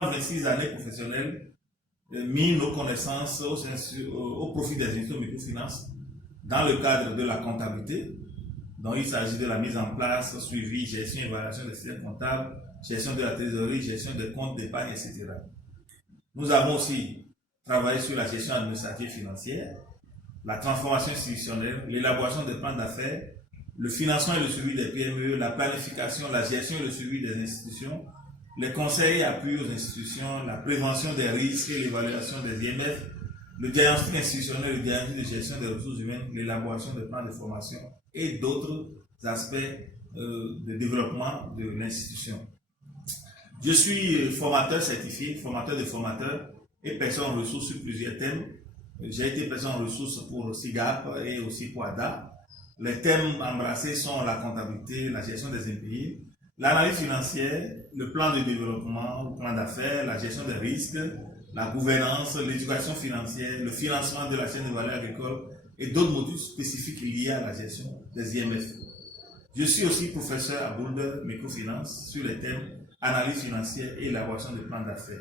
26 années professionnelles, mis nos connaissances au profit des institutions de microfinance dans le cadre de la comptabilité. Donc, il s'agit de la mise en place, suivi, gestion, évaluation des systèmes comptables, gestion de la trésorerie, gestion des comptes d'épargne, etc. Nous avons aussi travaillé sur la gestion administrative financière, la transformation institutionnelle, l'élaboration des plans d'affaires, le financement et le suivi des PME, la planification, la gestion et le suivi des institutions, les conseils et appuis aux institutions, la prévention des risques et l'évaluation des IMF, le diagnostic institutionnel, le diagnostic de gestion des ressources humaines, l'élaboration des plans de formation et d'autres aspects de développement de l'institution. Je suis formateur certifié, formateur de formateurs et personne ressource sur plusieurs thèmes. J'ai été personne ressource pour SIGAP et aussi pour ADA. Les thèmes embrassés sont la comptabilité, la gestion des impayés, l'analyse financière, le plan de développement, le plan d'affaires, la gestion des risques, la gouvernance, l'éducation financière, le financement de la chaîne de valeur agricole et d'autres modules spécifiques liés à la gestion des IMF. Je suis aussi professeur à Boulder Microfinance sur les thèmes analyse financière et élaboration de plans d'affaires.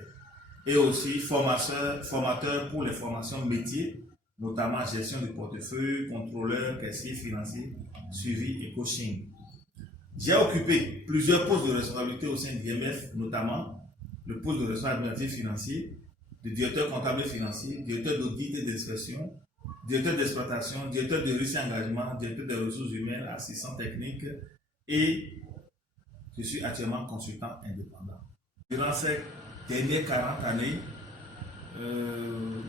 Et aussi formateur pour les formations métiers, notamment gestion de portefeuille, contrôleur, caissier financier, suivi et coaching. J'ai occupé plusieurs postes de responsabilité au sein de l'IMF, notamment le poste de responsable administratif financier, de directeur comptable financier, directeur d'audit et d'inspection, directeur d'exploitation, directeur de risque et engagement, directeur des ressources humaines, assistant technique et je suis actuellement consultant indépendant. Durant ces dernières 40 années,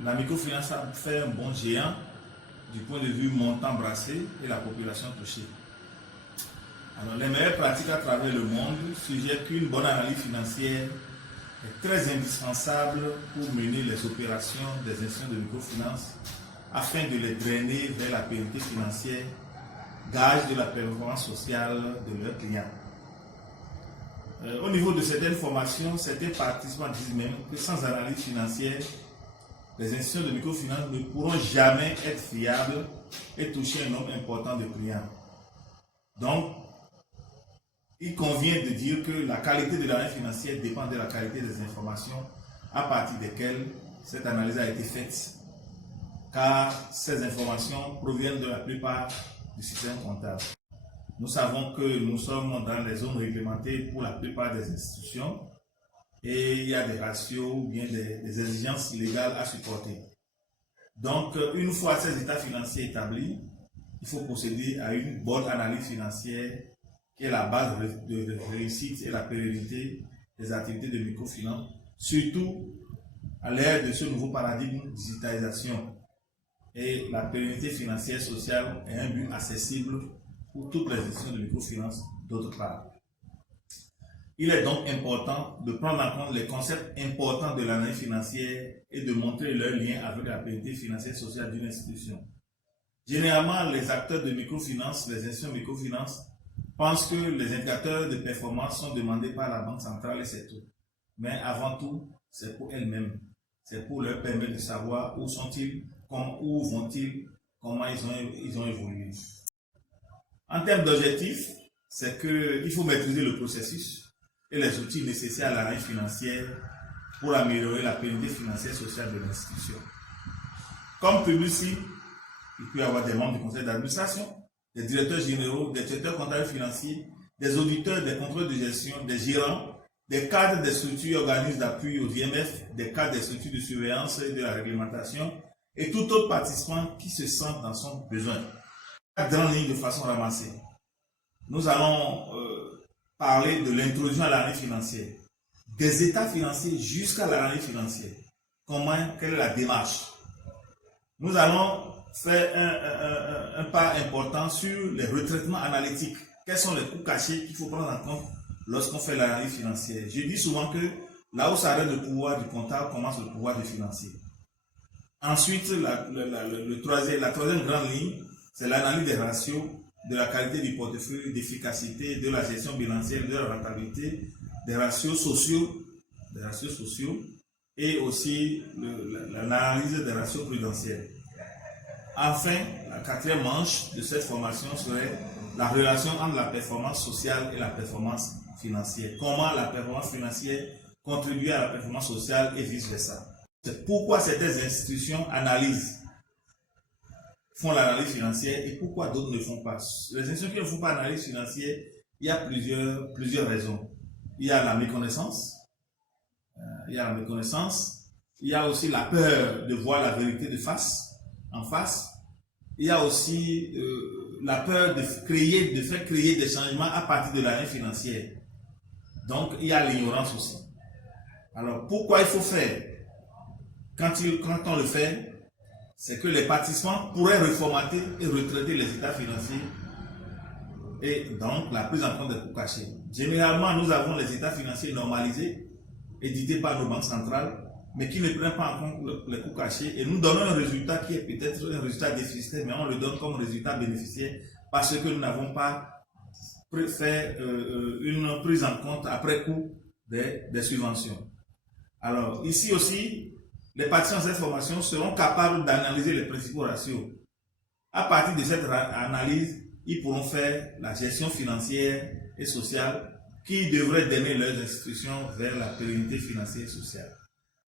la microfinance a fait un bond géant du point de vue montant brassé et la population touchée. Alors, les meilleures pratiques à travers le monde suggèrent qu'une bonne analyse financière est très indispensable pour mener les opérations des institutions de microfinance afin de les drainer vers la pérennité financière, gage de la performance sociale de leurs clients. Au niveau de certaines formations, certains participants disent même que sans analyse financière, les institutions de microfinance ne pourront jamais être fiables et toucher un nombre important de clients. Donc, il convient de dire que la qualité de l'analyse financière dépend de la qualité des informations à partir desquelles cette analyse a été faite, car ces informations proviennent de la plupart du système comptable. Nous savons que nous sommes dans les zones réglementées pour la plupart des institutions et il y a des ratios ou bien des exigences légales à supporter. Donc, une fois ces états financiers établis, il faut procéder à une bonne analyse financière qui est la base de réussite et la pérennité des activités de microfinance, surtout à l'ère de ce nouveau paradigme de digitalisation. Et la pérennité financière sociale est un but accessible pour toutes les institutions de microfinance d'autre part. Il est donc important de prendre en compte les concepts importants de l'analyse financière et de montrer leur lien avec la pérennité financière sociale d'une institution. Généralement, les acteurs de microfinance, les institutions de microfinance, pensent que les indicateurs de performance sont demandés par la Banque centrale et c'est tout. Mais avant tout, c'est pour elles-mêmes. C'est pour leur permettre de savoir où sont-ils, où vont-ils, comment ils ont évolué. En termes d'objectifs, c'est qu'il faut maîtriser le processus et les outils nécessaires à l'analyse financière pour améliorer la pérennité financière sociale de l'institution. Comme publicité, il peut y avoir des membres du conseil d'administration, des directeurs généraux, des directeurs comptables financiers, des auditeurs, des contrôleurs de gestion, des gérants, des cadres des structures et organismes d'appui aux IMF, des cadres des structures de surveillance et de la réglementation, et tout autre participant qui se sent dans son besoin. Grande ligne de façon ramassée. Nous allons parler de l'introduction à l'analyse financière, des états financiers jusqu'à l'analyse financière. Quelle est la démarche? Nous allons faire un pas important sur les retraitements analytiques. Quels sont les coûts cachés qu'il faut prendre en compte lorsqu'on fait l'analyse financière? Je dis souvent que là où s'arrête le pouvoir du comptable, commence le pouvoir du financier. Ensuite, la troisième grande ligne, c'est l'analyse des ratios, de la qualité du portefeuille, d'efficacité, de la gestion bilancielle, de la rentabilité, des ratios sociaux et aussi l'analyse des ratios prudentiels. Enfin, la quatrième manche de cette formation serait la relation entre la performance sociale et la performance financière. Comment la performance financière contribuer à la performance sociale et vice-versa. C'est pourquoi certaines institutions font l'analyse financière et pourquoi d'autres ne font pas. Les institutions qui ne font pas l'analyse financière, il y a plusieurs raisons. Il y a la méconnaissance. Il y a aussi la peur de voir la vérité en face. Il y a aussi la peur de faire créer des changements à partir de l'année financière. Donc, il y a l'ignorance aussi. Alors, pourquoi il faut faire? Quand on le fait, c'est que les participants pourraient reformater et retraiter les états financiers et donc la prise en compte des coûts cachés. Généralement, nous avons les états financiers normalisés, édités par nos banques centrales, mais qui ne prennent pas en compte les coûts cachés et nous donnons un résultat qui est peut-être un résultat déficitaire, mais on le donne comme résultat bénéficiaire parce que nous n'avons pas fait une prise en compte après coup des subventions. Alors, ici aussi, les participants de cette formation seront capables d'analyser les principaux ratios. À partir de cette analyse, ils pourront faire la gestion financière et sociale qui devrait donner leurs institutions vers la pérennité financière et sociale.